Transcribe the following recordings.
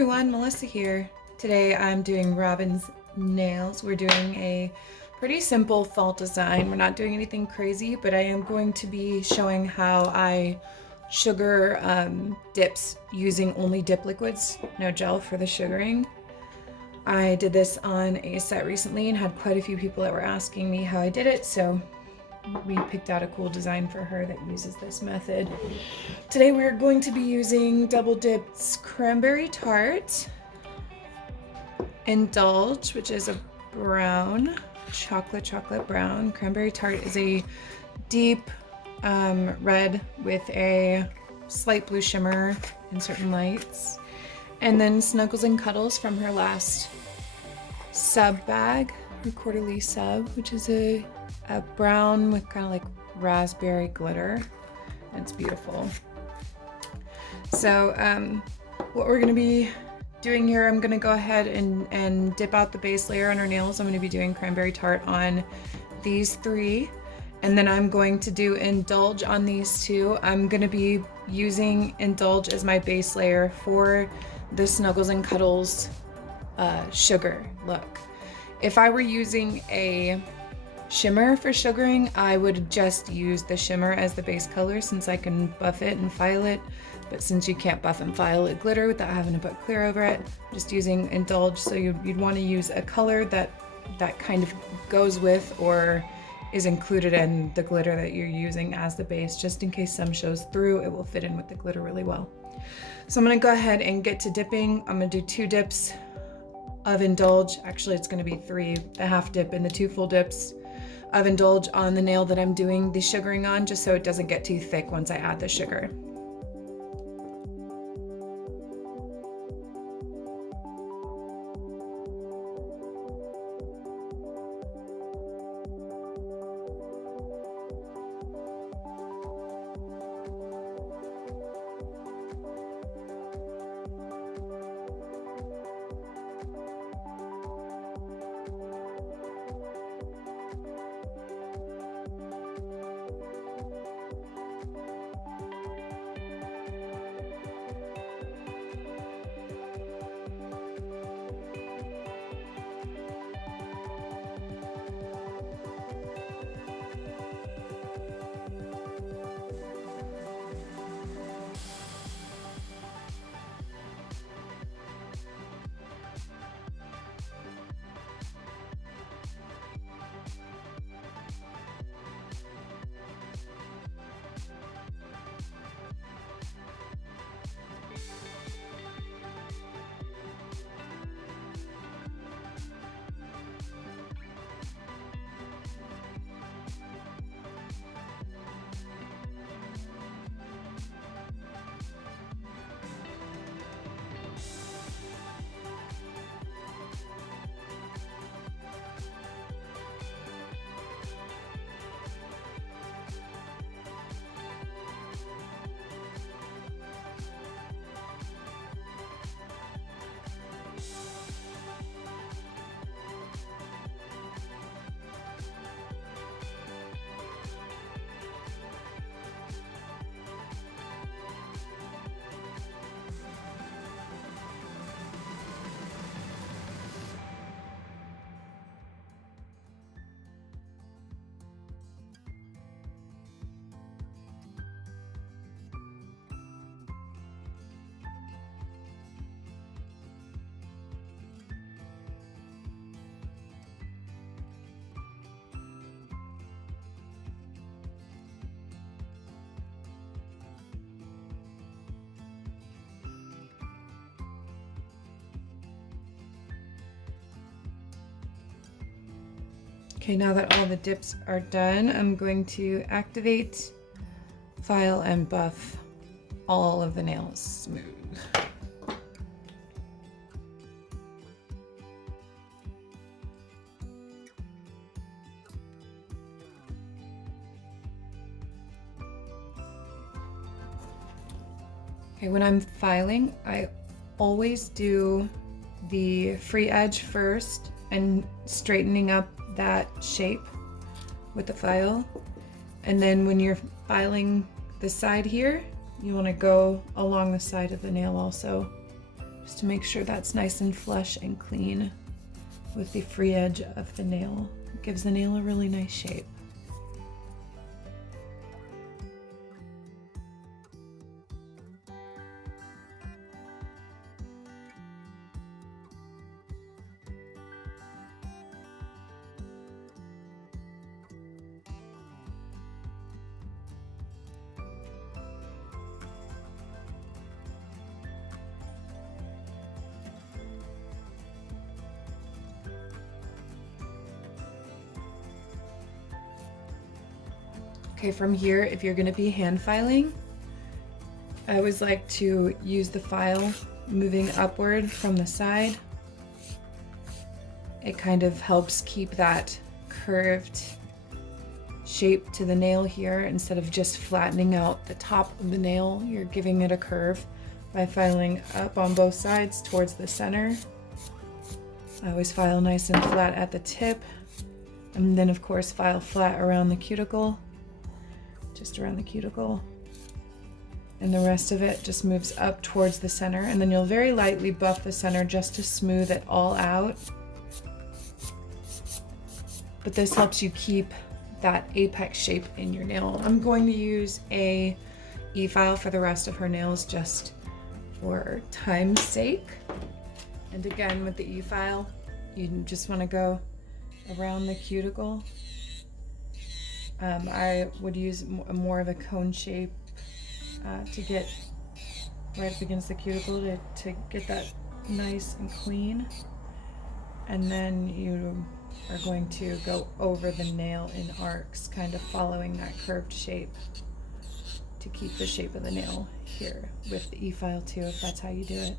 everyone, Melissa here. Today I'm doing Robin's nails. We're doing a pretty simple fall design. We're not doing anything crazy, but I am going to be showing how I sugar dips using only dip liquids, no gel for the sugaring. I did this on a set recently and had quite a few people that were asking me how I did it, so we picked out a cool design for her that uses this method. Today we're going to be using Double Dip's Cranberry Tart, Indulge, which is a brown, chocolate brown. Cranberry Tart is a deep red with a slight blue shimmer in certain lights. And then Snuggles and Cuddles from her last sub bag, her quarterly sub, which is a brown with kind of like raspberry glitter. It's beautiful. So what we're going to be doing here, I'm going to go ahead and dip out the base layer on our nails. I'm going to be doing Cranberry Tart on these three, and then I'm going to do Indulge on these two. I'm going to be using Indulge as my base layer for the Snuggles and Cuddles sugar look. If I were using a shimmer for sugaring, I would just use the shimmer as the base color since I can buff it and file it. But since you can't buff and file a glitter without having to put clear over it, just using Indulge. So you'd want to use a color that kind of goes with or is included in the glitter that you're using as the base, just in case some shows through, it will fit in with the glitter really well. So I'm going to go ahead and get to dipping. I'm going to do 2 dips of Indulge. Actually, it's going to be 3, the half dip and the 2 full dips of Indulge on the nail that I'm doing the sugaring on, just so it doesn't get too thick once I add the sugar. Okay, now that all the dips are done, I'm going to activate, file, and buff all of the nails smooth. Okay, when I'm filing, I always do the free edge first and straightening up that shape with the file. And then when you're filing the side here, you want to go along the side of the nail also, just to make sure that's nice and flush and clean with the free edge of the nail. It gives the nail a really nice shape. Okay, from here, if you're gonna be hand filing, I always like to use the file moving upward from the side. It kind of helps keep that curved shape to the nail here. Instead of just flattening out the top of the nail, you're giving it a curve by filing up on both sides towards the center. I always file nice and flat at the tip, and then of course file flat around the cuticle. Just around the cuticle, and the rest of it just moves up towards the center, and then you'll very lightly buff the center just to smooth it all out. But this helps you keep that apex shape in your nail. I'm going to use a e-file for the rest of her nails just for time's sake. And again, with the e-file, you just want to go around the cuticle. I would use more of a cone shape to get right up against the cuticle to get that nice and clean. And then you are going to go over the nail in arcs, kind of following that curved shape to keep the shape of the nail here with the e-file too, if that's how you do it.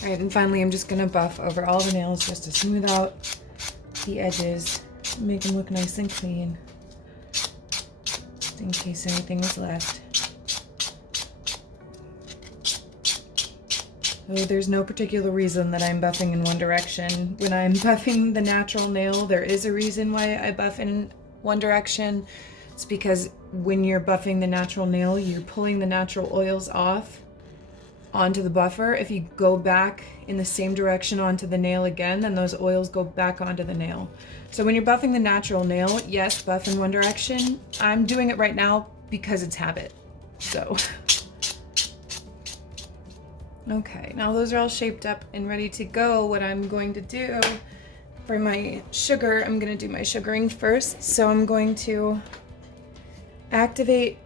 All right, and finally I'm just gonna buff over all the nails just to smooth out the edges, make them look nice and clean, just in case anything is left. So there's no particular reason that I'm buffing in one direction. When I'm buffing the natural nail, there is a reason why I buff in one direction. It's because when you're buffing the natural nail, you're pulling the natural oils off onto the buffer. If you go back in the same direction onto the nail again, then those oils go back onto the nail. So when you're buffing the natural nail, yes, buff in one direction. I'm doing it right now because it's habit. So, okay, now those are all shaped up and ready to go. What I'm going to do for my sugar, I'm going to do my sugaring first. So I'm going to activate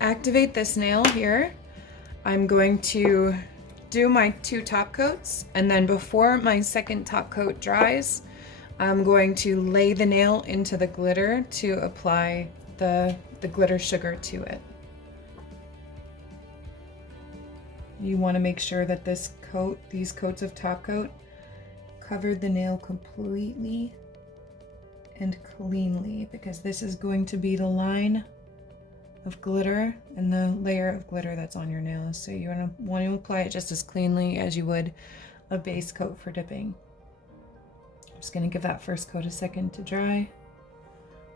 this nail here. I'm going to do my 2 top coats, and then before my second top coat dries, I'm going to lay the nail into the glitter to apply the glitter sugar to it. You want to make sure that these coats of top coat covered the nail completely and cleanly, because this is going to be the line of glitter and the layer of glitter that's on your nails. So you want to apply it just as cleanly as you would a base coat for dipping. I'm just going to give that first coat a second to dry.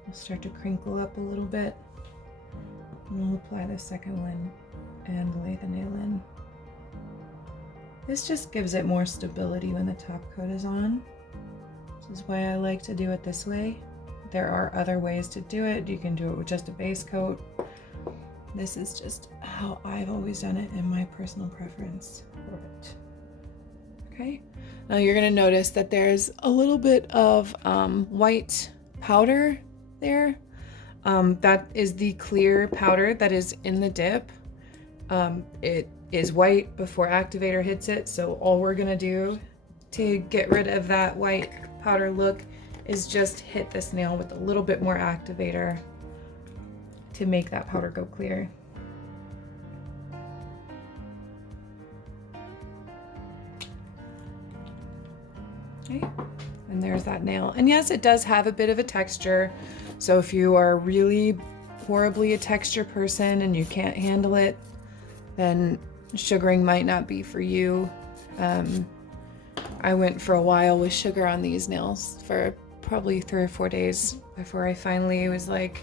We'll start to crinkle up a little bit. And we'll apply the second one and lay the nail in. This just gives it more stability when the top coat is on. This is why I like to do it this way. There are other ways to do it. You can do it with just a base coat. This is just how I've always done it and my personal preference for it. Okay, now you're gonna notice that there's a little bit of white powder there. That is the clear powder that is in the dip. It is white before activator hits it, so all we're gonna do to get rid of that white powder look is just hit this nail with a little bit more activator to make that powder go clear. Okay, and there's that nail. And yes, it does have a bit of a texture, so if you are really horribly a texture person and you can't handle it, then sugaring might not be for you. I went for a while with sugar on these nails for probably 3 or 4 days before I finally was like,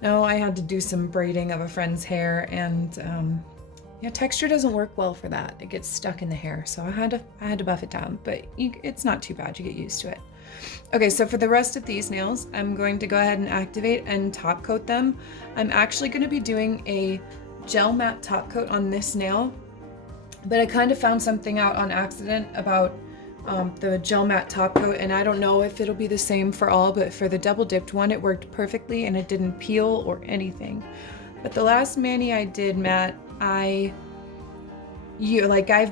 no, I had to do some braiding of a friend's hair, and yeah, texture doesn't work well for that. It gets stuck in the hair, so I had to buff it down, but it's not too bad. You get used to it. Okay, so for the rest of these nails, I'm going to go ahead and activate and top coat them. I'm actually going to be doing a gel matte top coat on this nail, but I kind of found something out on accident about the gel matte top coat, and I don't know if it'll be the same for all, but for the double dipped one, it worked perfectly and it didn't peel or anything. But the last mani I did matte, I've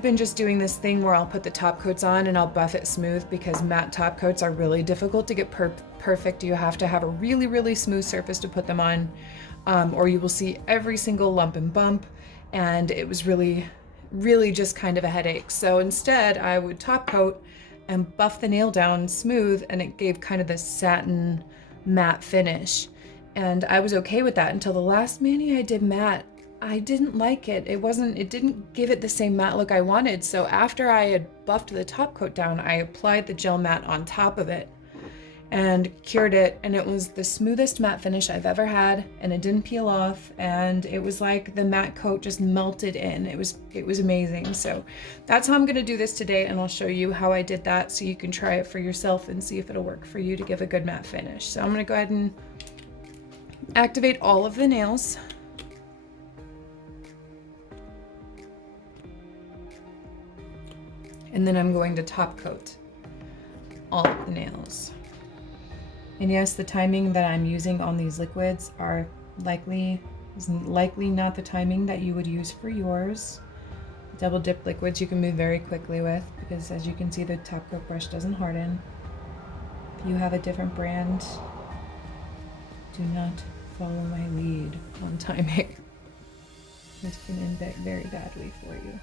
been just doing this thing where I'll put the top coats on and I'll buff it smooth, because matte top coats are really difficult to get perfect. You have to have a really, really smooth surface to put them on, or you will see every single lump and bump, and it was really just kind of a headache. So instead I would top coat and buff the nail down smooth, and it gave kind of this satin matte finish. And I was okay with that until the last mani I did matte. I didn't like it. It didn't give it the same matte look I wanted. So after I had buffed the top coat down, I applied the gel matte on top of it and cured it, and it was the smoothest matte finish I've ever had, and it didn't peel off, and it was like the matte coat just melted in. It was amazing. So that's how I'm going to do this today, and I'll show you how I did that so you can try it for yourself and see if it'll work for you to give a good matte finish. So I'm going to go ahead and activate all of the nails. And then I'm going to top coat all of the nails. And yes, the timing that I'm using on these liquids is likely not the timing that you would use for yours. Double dip liquids you can move very quickly with, because as you can see, the top coat brush doesn't harden. If you have a different brand, do not follow my lead on timing. This can end very badly for you.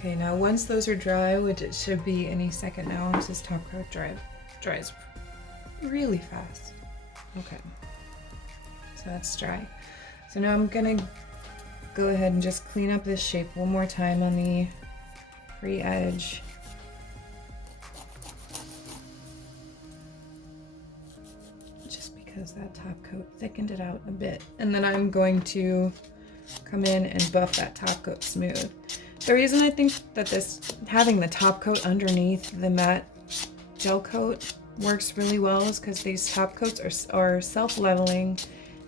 Okay, now once those are dry, which it should be any second now, this top coat dries really fast. Okay, so that's dry. So now I'm gonna go ahead and just clean up this shape one more time on the free edge. Just because that top coat thickened it out a bit. And then I'm going to come in and buff that top coat smooth. The reason I think that having the top coat underneath the matte gel coat works really well is because these top coats are self-leveling,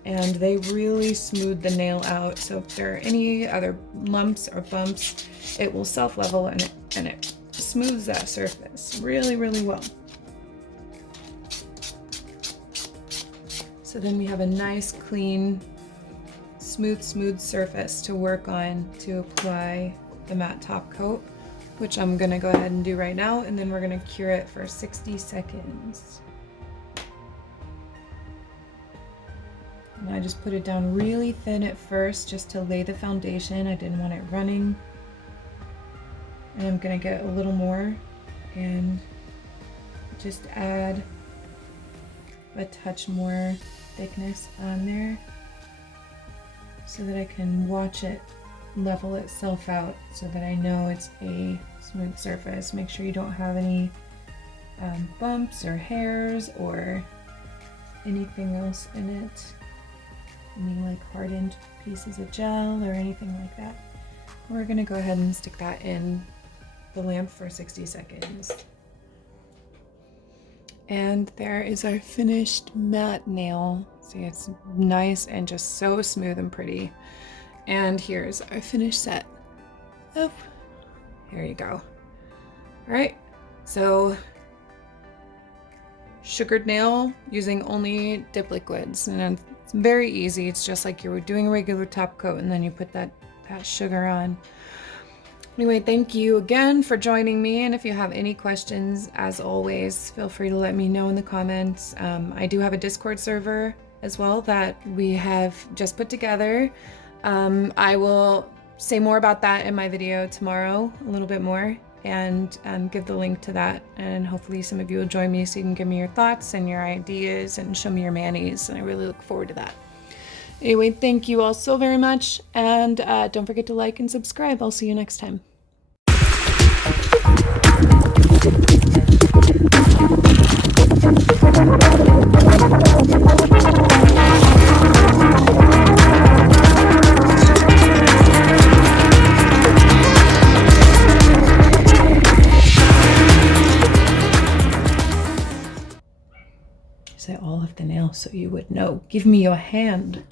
and they really smooth the nail out. So if there are any other lumps or bumps, it will self-level and it smooths that surface really, really well. So then we have a nice, clean, smooth surface to work on to apply the matte top coat, which I'm gonna go ahead and do right now, and then we're gonna cure it for 60 seconds. And I just put it down really thin at first just to lay the foundation. I didn't want it running. And I'm gonna get a little more and just add a touch more thickness on there so that I can watch it level itself out, so that I know it's a smooth surface. Make sure you don't have any bumps or hairs or anything else in it, any like hardened pieces of gel or anything like that. We're gonna go ahead and stick that in the lamp for 60 seconds. And there is our finished matte nail. See, it's nice and just so smooth and pretty. And here's our finished set. Oh, here you go. All right, so sugared nail using only dip liquids, and it's very easy. It's just like you were doing a regular top coat, and then you put that sugar on. Anyway, thank you again for joining me, and if you have any questions, as always, feel free to let me know in the comments. I do have a Discord server as well that we have just put together. I will say more about that in my video tomorrow, a little bit more, and give the link to that, and hopefully some of you will join me so you can give me your thoughts and your ideas and show me your manis, and I really look forward to that. Anyway, thank you all so very much, and don't forget to like and subscribe. I'll see you next time. Say all of the nails so you would know. Give me your hand.